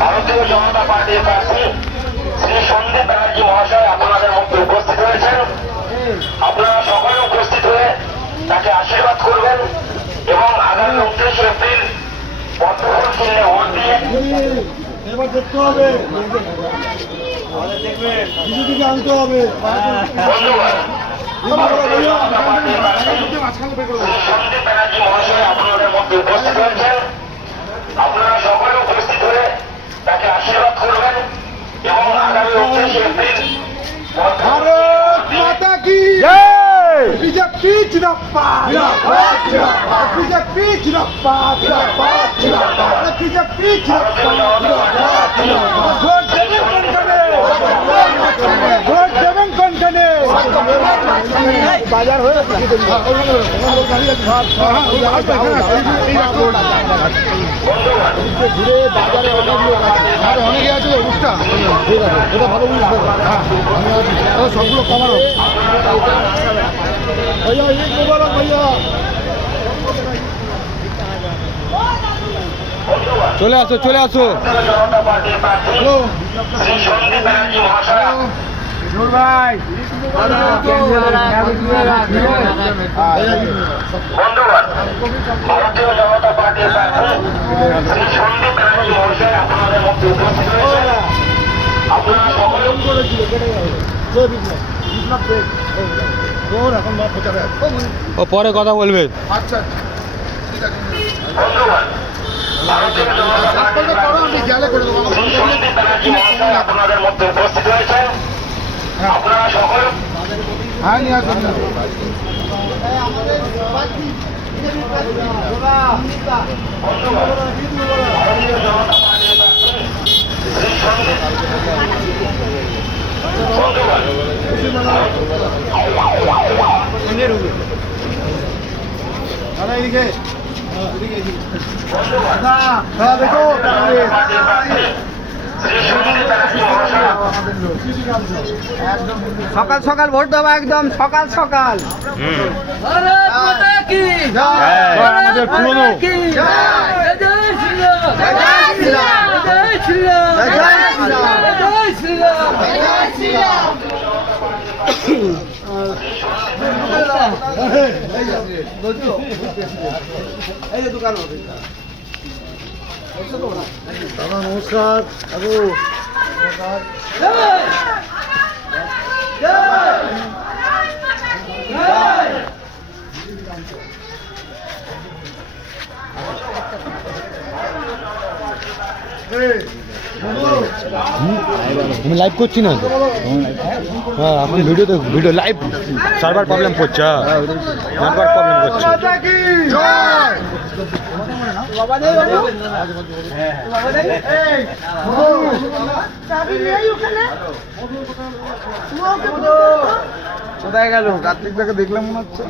ভারতীয় জনতা পার্টির প্রার্থী শ্রী সন্দীপ ব্যানার্জি মহাশয় আপনাদের মধ্যে উপস্থিত হয়েছেন। আপনারা সকলে উপস্থিত হয়ে তাকে আশীর্বাদ করবেন এবং আগামী 29 এপ্রিল পদ্মফুল চিহ্নে ভোট দিয়ে এবার দেখতে হবে, আনতে হবে। সন্দীপ ব্যানার্জি মহাশয় আপনাদের মধ্যে উপস্থিত হয়েছেন। আপনারা সকলে উপস্থিত হয়ে তাকে আশীর্বাদ করবেন এবং আগামী 29 এপ্রিল ভারত মাতা কি বিজেপি জিন্দাবাদ, বিজেপি জিন্দাবাদ, বিজেপি জিন্দাবাদ। ভোট দেবেন কোনখানে, ভোট দেবেন কোনখানে? বাজার হয়ে ঘুরে বাজারে অনেকে আছে অনুষ্ঠান, ঠিক আছে, এটা ভালো জিনিস। হ্যাঁ, সবগুলো কমানো ভাইয়া, ঈদ মুবারক ভাইয়া। চলে আসো, চলে আসো। জনতা পার্টির প্রার্থী শ্রী সন্দীপ ব্যানার্জি মহাশয় ভাই বন্ধুগণ, ভারতীয় জনতা পার্টির প্রার্থী শ্রী সন্দীপ ব্যানার্জি মহাশয় আপনাদের মধ্যে উপস্থিত হয়েছেন। আপনারা সকলে এখন প্রচারে ও পরে কথা বলবে। আচ্ছা, বন্ধুগণ, ভারতীয় জনতা পার্টির প্রার্থী শ্রী সন্দীপ ব্যানার্জি মহাশয় আপনাদের মধ্যে উপস্থিত হয়েছেন। আপনারা সকলে হ্যাঁ নিয়ে আসুন। ভারতীয় জনতা পার্টির প্রার্থী শ্রী সন্দীপ দাদা এদিকে দেখো সকাল সকাল ভোট দেবো, একদম সকাল সকাল। ভারত মাতা কি জয়, আমাদের পুরনো কি জয়, জয় শ্রীরাম, জয় শ্রীরাম, জয় শ্রীরাম, জয় শ্রীরাম, জয় শ্রীরাম, জয় শ্রীরাম। এই যে দোকান হবে দাদা নমস্কার। জয় জয় জয়। আমি লাইভ করছি না তো। হ্যাঁ, এখন ভিডিও লাইভ সার্ভার প্রবলেম করছে, নেটওয়ার্ক প্রবলেম করছে। জয় কোথায় গেল? কার্তিক দাকে দেখলাম মনে হচ্ছে।